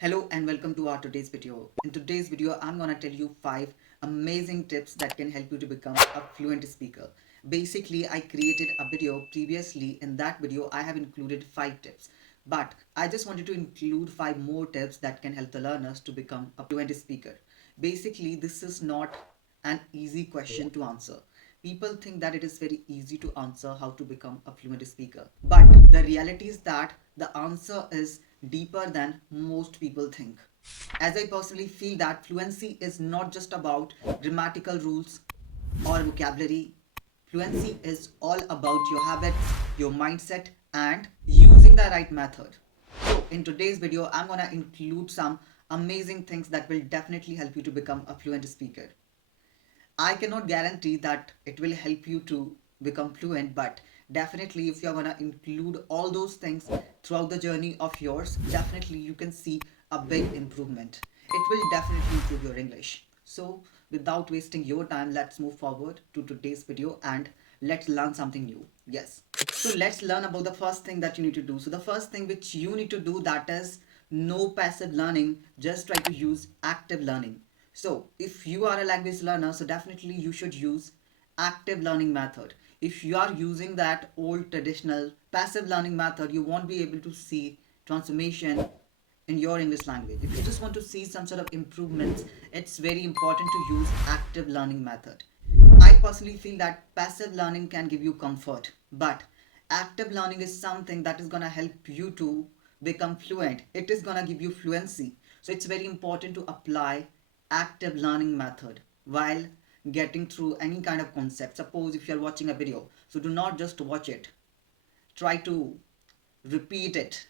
Hello and welcome to our today's video. In today's video, I'm gonna tell you 5 amazing tips that can help you to become a fluent speaker. Basically, I created a video previously. In that video, I have included 5 tips, but I just wanted to include 5 more tips that can help the learners to become a fluent speaker. Basically, this is not an easy question to answer. People think that it is very easy to answer how to become a fluent speaker. But the reality is that the answer is deeper than most people think. As I personally feel that fluency is not just about grammatical rules or vocabulary. Fluency is all about your habits, your mindset, and using the right method. So, in today's video, I'm gonna include some amazing things that will definitely help you to become a fluent speaker. I cannot guarantee that it will help you to become fluent, but definitely if you're gonna include all those things throughout the journey of yours, definitely you can see a big improvement. It will definitely improve your English. So without wasting your time, let's move forward to today's video and let's learn something new. Yes. So let's learn about the first thing that you need to do. So the first thing which you need to do, that is no passive learning, just try to use active learning. So if you are a language learner, so definitely you should use active learning method. If you are using that old traditional passive learning method, you won't be able to see transformation in your English language. If you just want to see some sort of improvements, it's very important to use active learning method. I personally feel that passive learning can give you comfort, but active learning is something that is going to help you to become fluent. It is going to give you fluency. So it's very important to apply active learning method while getting through any kind of concept. Suppose if you're watching a video, so do not just watch it. Try to repeat it.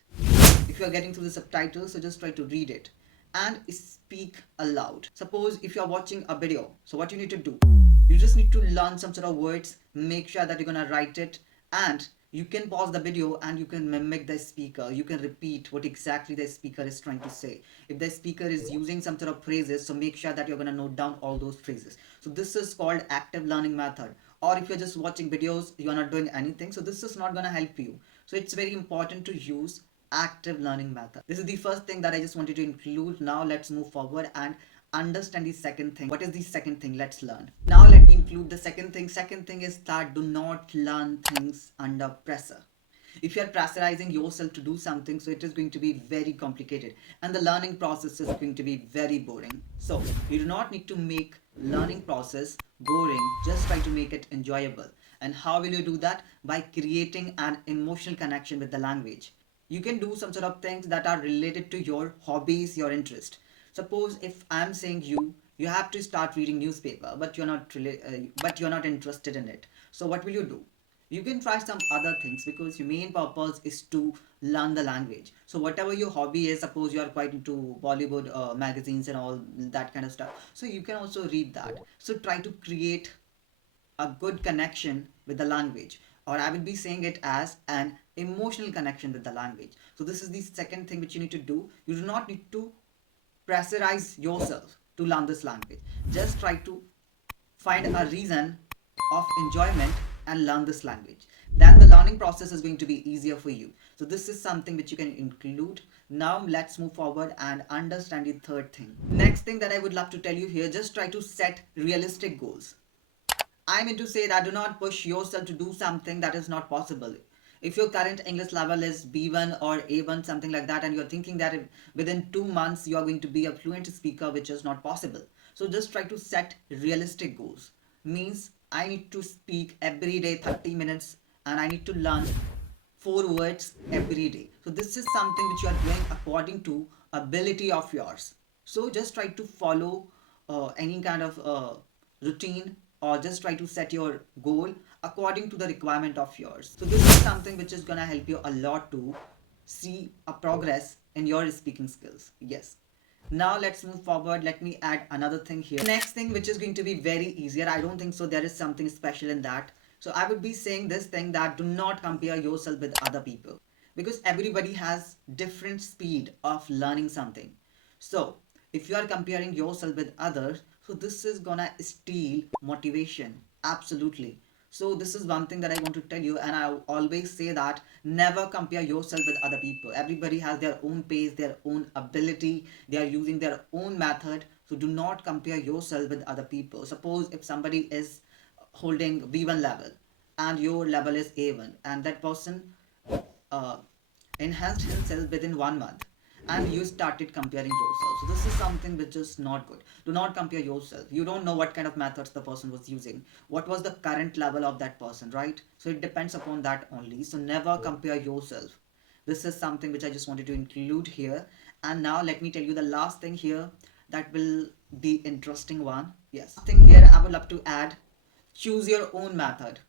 If you are getting through the subtitles, so just try to read it and speak aloud. Suppose if you are watching a video, so what you need to do, you just need to learn some sort of words, make sure that you're gonna write it, and you can pause the video and you can mimic the speaker. You can repeat what exactly the speaker is trying to say. If the speaker is using some sort of phrases, so make sure that you're gonna note down all those phrases. So this is called active learning method. Or if you're just watching videos, you're not doing anything, so this is not gonna help you. So it's very important to use active learning method. This is the first thing that I just wanted to include. Now let's move forward and understand the second thing. What is the second thing? Let's learn. Now let me include the second thing. Second thing is that do not learn things under pressure. If you are pressurizing yourself to do something, so it is going to be very complicated and the learning process is going to be very boring. So you do not need to make learning process boring, just try to make it enjoyable. And how will you do that? By creating an emotional connection with the language. You can do some sort of things that are related to your hobbies, your interest. Suppose if I'm saying you have to start reading newspaper, but you're not interested in it. So what will you do? You can try some other things because your main purpose is to learn the language. So whatever your hobby is, suppose you are quite into Bollywood magazines and all that kind of stuff, so you can also read that. So try to create a good connection with the language, or I will be saying it as an emotional connection with the language. So this is the second thing which you need to do. You do not need to pressurize yourself to learn this language. Just try to find a reason of enjoyment and learn this language. Then the learning process is going to be easier for you. So this is something which you can include. Now let's move forward and understand the third thing. Next thing that I would love to tell you here, just try to set realistic goals. I mean to say that do not push yourself to do something that is not possible. If your current English level is B1 or A1, something like that, and you're thinking that within 2 months you are going to be a fluent speaker, which is not possible. So just try to set realistic goals. Means I need to speak every day 30 minutes and I need to learn 4 words every day. So this is something which you are doing according to ability of yours. So just try to follow any kind of routine, or just try to set your goal according to the requirement of yours. So this is something which is gonna help you a lot to see a progress in your speaking skills. Yes. Now let's move forward. Let me add another thing here. Next thing which is going to be very easier. I don't think so there is something special in that. So I would be saying this thing that do not compare yourself with other people, because everybody has different speed of learning something. So if you are comparing yourself with others, so this is gonna steal motivation. Absolutely. So this is one thing that I want to tell you, and I always say that never compare yourself with other people. Everybody has their own pace, their own ability, they are using their own method. So do not compare yourself with other people. Suppose if somebody is holding B1 level and your level is A1, and that person uh, enhanced himself within 1 month, and you started comparing yourself. So this is something which is not good. Do not compare yourself. You don't know what kind of methods the person was using, what was the current level of that person, right? So it depends upon that only. So never compare yourself. This is something which I just wanted to include here. And now let me tell you the last thing here that will be interesting one. Yes, thing here I would love to add: choose your own method.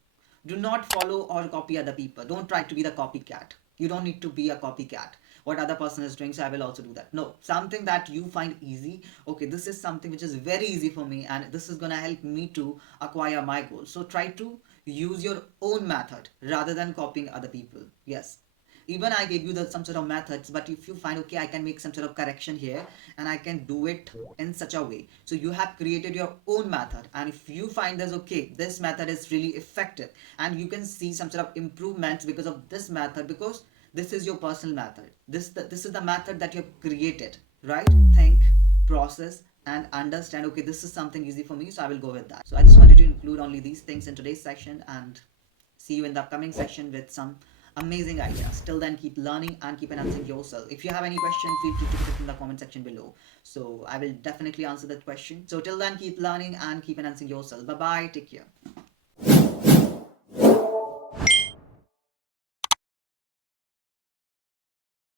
Do not follow or copy other people. Don't try to be the copycat. You don't need to be a copycat. What other person is doing, so I will also do that. No, something that you find easy. Okay, this is something which is very easy for me, and this is gonna help me to acquire my goals. So try to use your own method rather than copying other people. Yes, even I gave you some sort of methods, but if you find, okay, I can make some sort of correction here and I can do it in such a way, so you have created your own method, and if you find this, okay, this method is really effective and you can see some sort of improvements because of this method, because this is your personal method, this is the method that you have created, right? Think, process, and understand, okay, this is something easy for me, so I will go with that. So I just wanted to include only these things in today's section, and see you in the upcoming section with some amazing ideas. Till then, keep learning and keep enhancing yourself. If you have any question, feel free to put it in the comment section below. So I will definitely answer that question. So till then, keep learning and keep enhancing yourself. Bye bye. Take care.